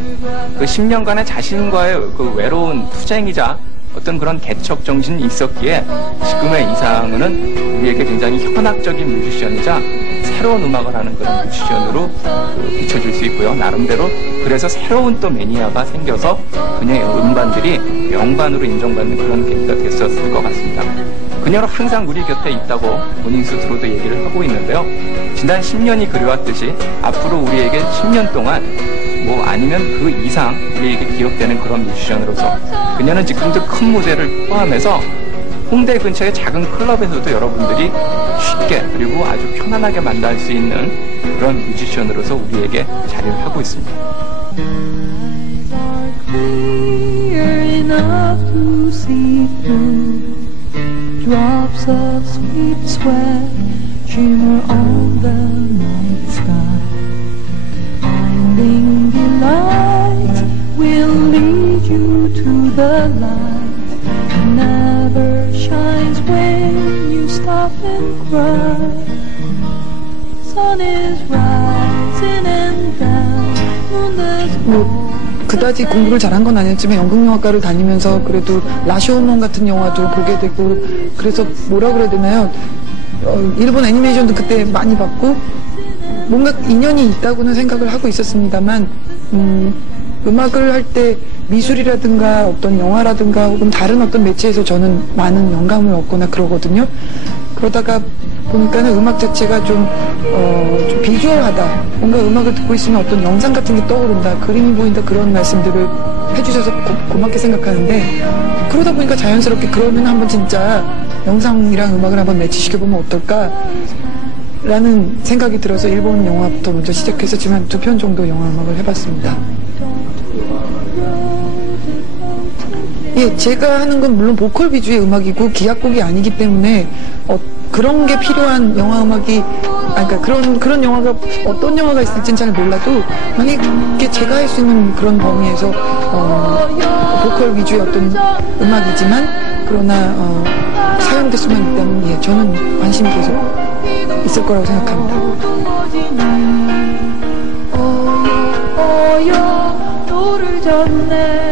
그 10년간의 자신과의 그 외로운 투쟁이자 어떤 그런 개척 정신이 있었기에 지금의 이상은은 우리에게 굉장히 현학적인 뮤지션이자 새로운 음악을 하는 그런 뮤지션으로 비춰질 수 있고요. 나름대로 그래서 새로운 또 매니아가 생겨서 그녀의 음반들이 명반으로 인정받는 그런 계기가 됐었을 것 같습니다. 그녀는 항상 우리 곁에 있다고 본인 스스로도 얘기를 하고 있는데요. 지난 10년이 그리웠듯이 앞으로 우리에게 10년 동안 아니면 그 이상 우리에게 기억되는 그런 뮤지션으로서 그녀는 지금도 큰 무대를 포함해서 홍대 근처의 작은 클럽에서도 여러분들이 쉽게 그리고 아주 편안하게 만날 수 있는 그런 뮤지션으로서 우리에게 자리를 하고 있습니다. Drops of sweet sweat shimmer on the night sky. Finding delight will lead you to the light. It never shines when you stop and cry. Sun is rising and down on the sky. 그다지 공부를 잘한 건 아니었지만 연극영화과를 다니면서 그래도 라쇼몬 같은 영화도 보게 되고 그래서 뭐라 그래야 되나요? 일본 애니메이션도 그때 많이 봤고 뭔가 인연이 있다고는 생각을 하고 있었습니다만 음악을 할 때 미술이라든가 어떤 영화라든가 혹은 다른 어떤 매체에서 저는 많은 영감을 얻거나 그러거든요. 그러다가 보니까는 음악 자체가 좀 비주얼하다. 뭔가 음악을 듣고 있으면 어떤 영상 같은 게 떠오른다. 그림이 보인다. 그런 말씀들을 해주셔서 고맙게 생각하는데 그러다 보니까 자연스럽게 그러면 한번 진짜 영상이랑 음악을 한번 매치시켜보면 어떨까? 라는 생각이 들어서 일본 영화부터 먼저 시작해서 지금 한 2편 정도 영화 음악을 해봤습니다. 예, 제가 하는 건 물론 보컬 위주의 음악이고 기악곡이 아니기 때문에 그런 게 필요한 영화 음악이 그러니까 그런 영화가 어떤 영화가 있을지는 잘 몰라도 만약에 제가 할 수 있는 그런 범위에서 보컬 위주의 어떤 음악이지만 그러나 사용됐으면 있다면 예, 저는 관심이 계속 있을 거라고 생각합니다. 너를 잡네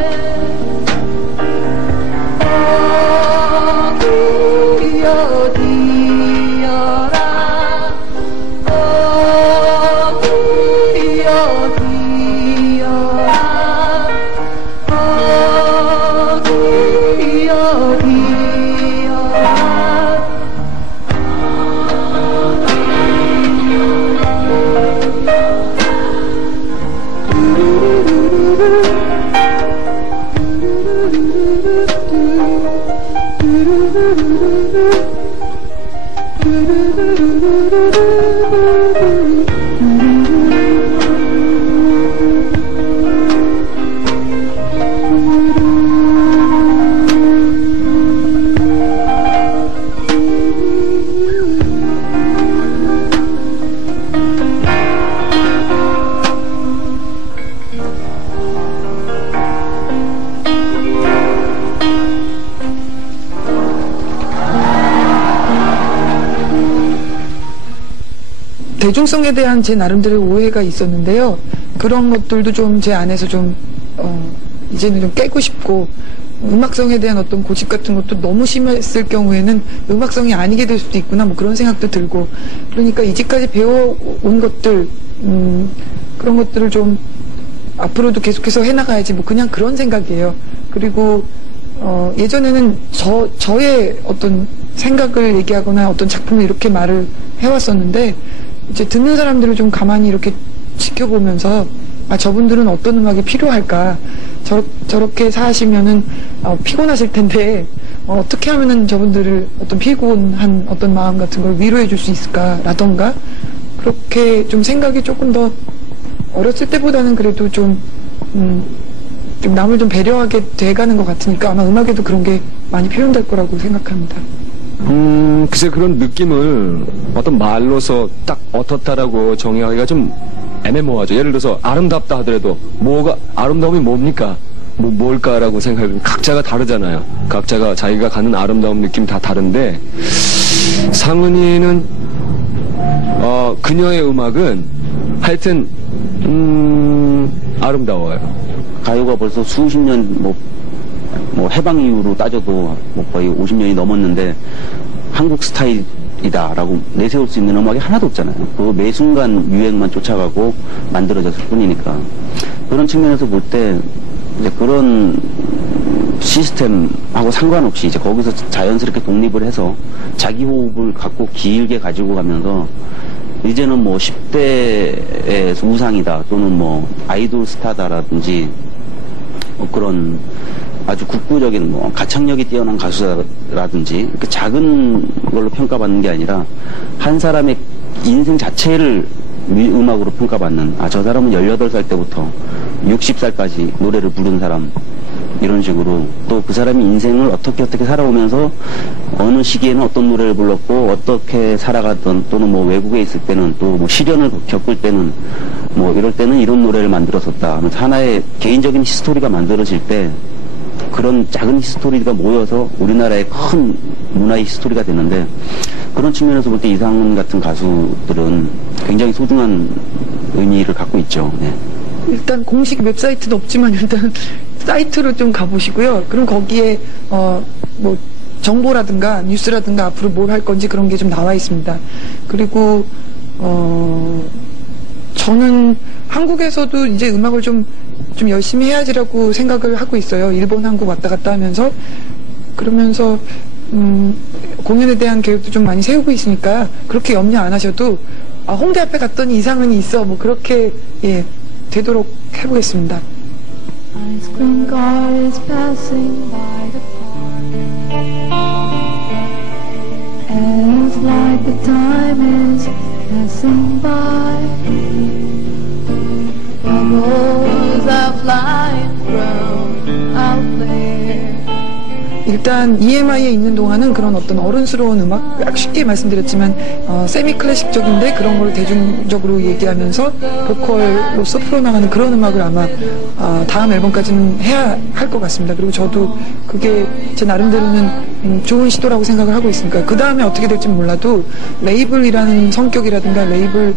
대중성에 대한 제 나름대로 오해가 있었는데요. 그런 것들도 좀 제 안에서 좀 이제는 좀 깨고 싶고, 음악성에 대한 어떤 고집 같은 것도 너무 심했을 경우에는 음악성이 아니게 될 수도 있구나, 뭐 그런 생각도 들고, 그러니까 이제까지 배워온 것들, 그런 것들을 좀 앞으로도 계속해서 해나가야지, 뭐 그냥 그런 생각이에요. 그리고 예전에는 저의 어떤 생각을 얘기하거나 어떤 작품을 이렇게 말을 해왔었는데, 이제 듣는 사람들을 좀 가만히 이렇게 지켜보면서, 아, 저분들은 어떤 음악이 필요할까? 저렇게 사시면은 피곤하실 텐데, 어떻게 하면은 저분들을 어떤 피곤한 어떤 마음 같은 걸 위로해 줄 수 있을까라던가, 그렇게 좀 생각이 조금 더 어렸을 때보다는 그래도 좀 남을 좀 배려하게 돼가는 것 같으니까 아마 음악에도 그런 게 많이 표현될 거라고 생각합니다. 글쎄 그런 느낌을 어떤 말로서 딱 어떻다라고 정의하기가 좀 애매모호하죠. 예를 들어서 아름답다 하더라도 아름다움이 뭡니까? 뭘까라고 생각하면 각자가 다르잖아요. 각자가 자기가 가는 아름다움 느낌 다 다른데, 상은이는 그녀의 음악은 하여튼 아름다워요. 가요가 벌써 수십 년 뭐 해방 이후로 따져도 뭐 거의 50년이 넘었는데 한국 스타일이다라고 내세울 수 있는 음악이 하나도 없잖아요. 그 매 순간 유행만 쫓아가고 만들어졌을 뿐이니까. 그런 측면에서 볼 때 이제 그런 시스템하고 상관없이 이제 거기서 자연스럽게 독립을 해서 자기 호흡을 갖고 길게 가지고 가면서 이제는 뭐 10대의 우상이다 또는 뭐 아이돌 스타다라든지 뭐 그런 아주 국구적인 뭐 가창력이 뛰어난 가수라든지 이렇게 작은 걸로 평가받는 게 아니라 한 사람의 인생 자체를 음악으로 평가받는, 아, 저 사람은 18살 때부터 60살까지 노래를 부른 사람, 이런 식으로 또 그 사람이 인생을 어떻게 살아오면서 어느 시기에는 어떤 노래를 불렀고 어떻게 살아가던, 또는 뭐 외국에 있을 때는 또 뭐 시련을 겪을 때는 뭐 이럴 때는 이런 노래를 만들었었다 하면서 하나의 개인적인 히스토리가 만들어질 때 그런 작은 히스토리가 모여서 우리나라의 큰 문화의 히스토리가 되는데, 그런 측면에서 볼 때 이상은 같은 가수들은 굉장히 소중한 의미를 갖고 있죠. 네. 일단 공식 웹사이트는 없지만 일단 사이트로 좀 가보시고요. 그럼 거기에 뭐 정보라든가 뉴스라든가 앞으로 뭘 할 건지 그런 게 좀 나와 있습니다. 그리고 저는 한국에서도 이제 음악을 좀 열심히 해야지라고 생각을 하고 있어요. 일본, 한국 왔다 갔다 하면서. 그러면서 공연에 대한 계획도 좀 많이 세우고 있으니까 그렇게 염려 안 하셔도, 아, 홍대 앞에 갔더니 이상은이 있어, 뭐 그렇게 되도록 해보겠습니다. Ice cream car is passing by the park. And it's like the time is passing by. Bubbles are flying round out there. 일단 EMI에 있는 동안은 그런 어떤 어른스러운 음악, 쉽게 말씀드렸지만 세미 클래식적인데 그런 걸 대중적으로 얘기하면서 보컬로서 풀어나가는 그런 음악을 아마 다음 앨범까지는 해야 할 것 같습니다. 그리고 저도 그게 제 나름대로는 좋은 시도라고 생각을 하고 있으니까 그 다음에 어떻게 될지는 몰라도 레이블이라는 성격이라든가 레이블의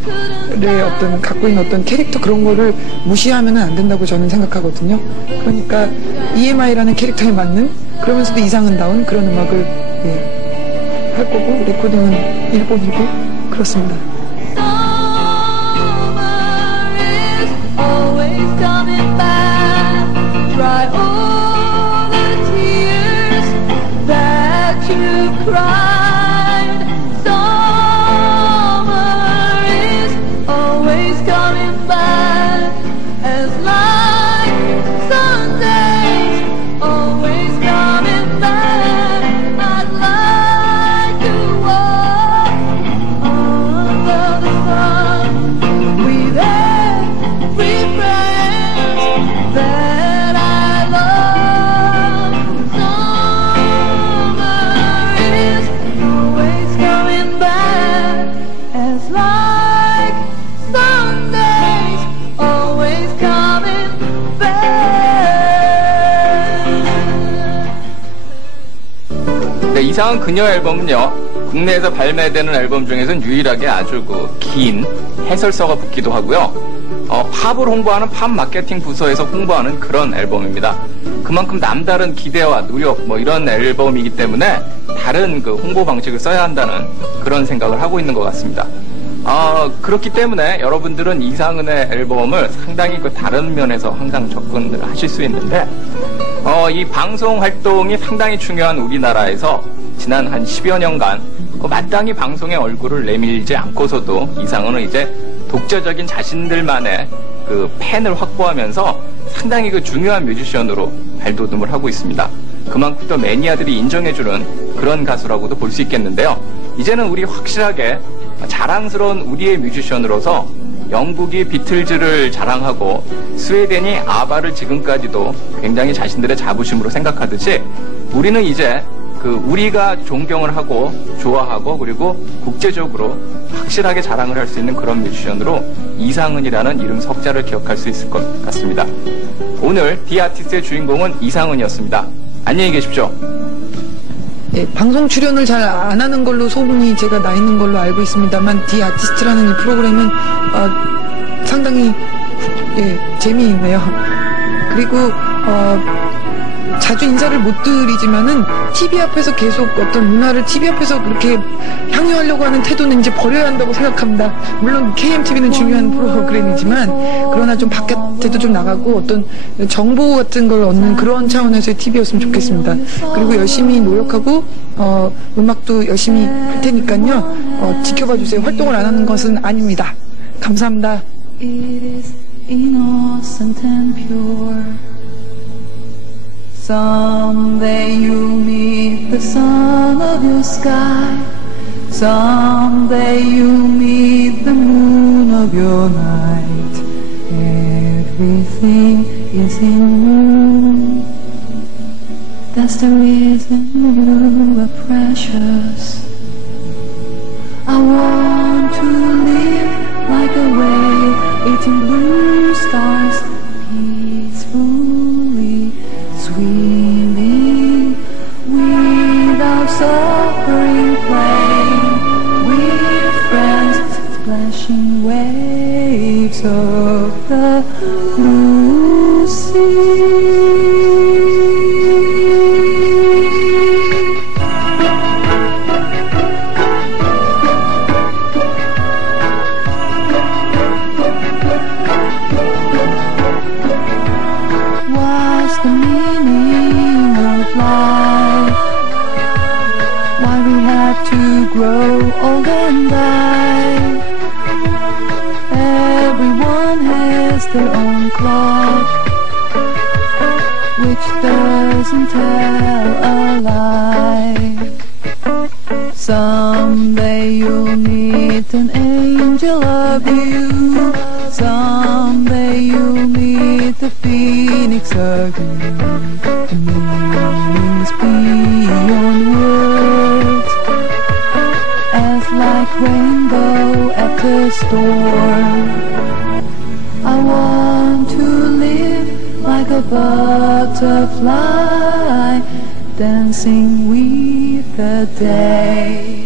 어떤 갖고 있는 어떤 캐릭터, 그런 거를 무시하면 안 된다고 저는 생각하거든요. 그러니까 EMI라는 캐릭터에 맞는, 그러면서도 이상은다운 그런 음악을 할 거고, 레코딩은 일본이고 그렇습니다. Summer is always coming back. Dry all the tears that you cried. Summer is always coming back. As like Sundays always coming back. I'd like to walk under the sun with every friend that I love. Summer is always coming back. As like Sundays always coming back. 네, 이상은 그녀 앨범은요, 국내에서 발매되는 앨범 중에서는 유일하게 아주 긴 해설서가 붙기도 하고요. 팝을 홍보하는 팝 마케팅 부서에서 홍보하는 그런 앨범입니다. 그만큼 남다른 기대와 노력 이런 앨범이기 때문에 다른 홍보 방식을 써야 한다는 그런 생각을 하고 있는 것 같습니다. 그렇기 때문에 여러분들은 이상은의 앨범을 상당히 다른 면에서 항상 접근을 하실 수 있는데, 이 방송 활동이 상당히 중요한 우리나라에서 지난 한 10여 년간 마땅히 방송의 얼굴을 내밀지 않고서도 이상은은 이제 독자적인 자신들만의 팬을 확보하면서 상당히 중요한 뮤지션으로 발돋움을 하고 있습니다. 그만큼 또 매니아들이 인정해주는 그런 가수라고도 볼 수 있겠는데요. 이제는 우리 확실하게 자랑스러운 우리의 뮤지션으로서 영국이 비틀즈를 자랑하고 스웨덴이 아바를 지금까지도 굉장히 자신들의 자부심으로 생각하듯이 우리는 이제 우리가 존경을 하고 좋아하고 그리고 국제적으로 확실하게 자랑을 할 수 있는 그런 뮤지션으로 이상은이라는 이름 석자를 기억할 수 있을 것 같습니다. 오늘 디아티스트의 주인공은 이상은이었습니다. 안녕히 계십시오. 예, 방송 출연을 잘 안 하는 걸로 소문이 제가 나 있는 걸로 알고 있습니다만 디아티스트라는 이 프로그램은 상당히 재미있네요. 그리고 자주 인사를 못 드리지만은 TV 앞에서 계속 어떤 문화를 TV 앞에서 그렇게 향유하려고 하는 태도는 이제 버려야 한다고 생각합니다. 물론 KMTV는 중요한 프로그램이지만 그러나 좀 바깥에도 좀 나가고 어떤 정보 같은 걸 얻는 그런 차원에서의 TV였으면 좋겠습니다. 그리고 열심히 노력하고 음악도 열심히 할 테니까요. 지켜봐 주세요. 활동을 안 하는 것은 아닙니다. 감사합니다. It is innocent and pure. Someday you'll meet the sun of your sky. Someday you'll meet the moon of your night. Everything is in you. That's the reason you are precious. I want to live like a wave, eating blue stars, peacefully swimming without suffering, playing with friends, splashing waves of the blue sea. What's the meaning of life? Why we have to grow old and die? Everyone has their own clock, which doesn't tell a lie. Someday you'll meet an angel of you. Someday you'll meet the phoenix of you. The meanings beyond words, as like rainbow after storm. I want to live like a butterfly, dancing with the day.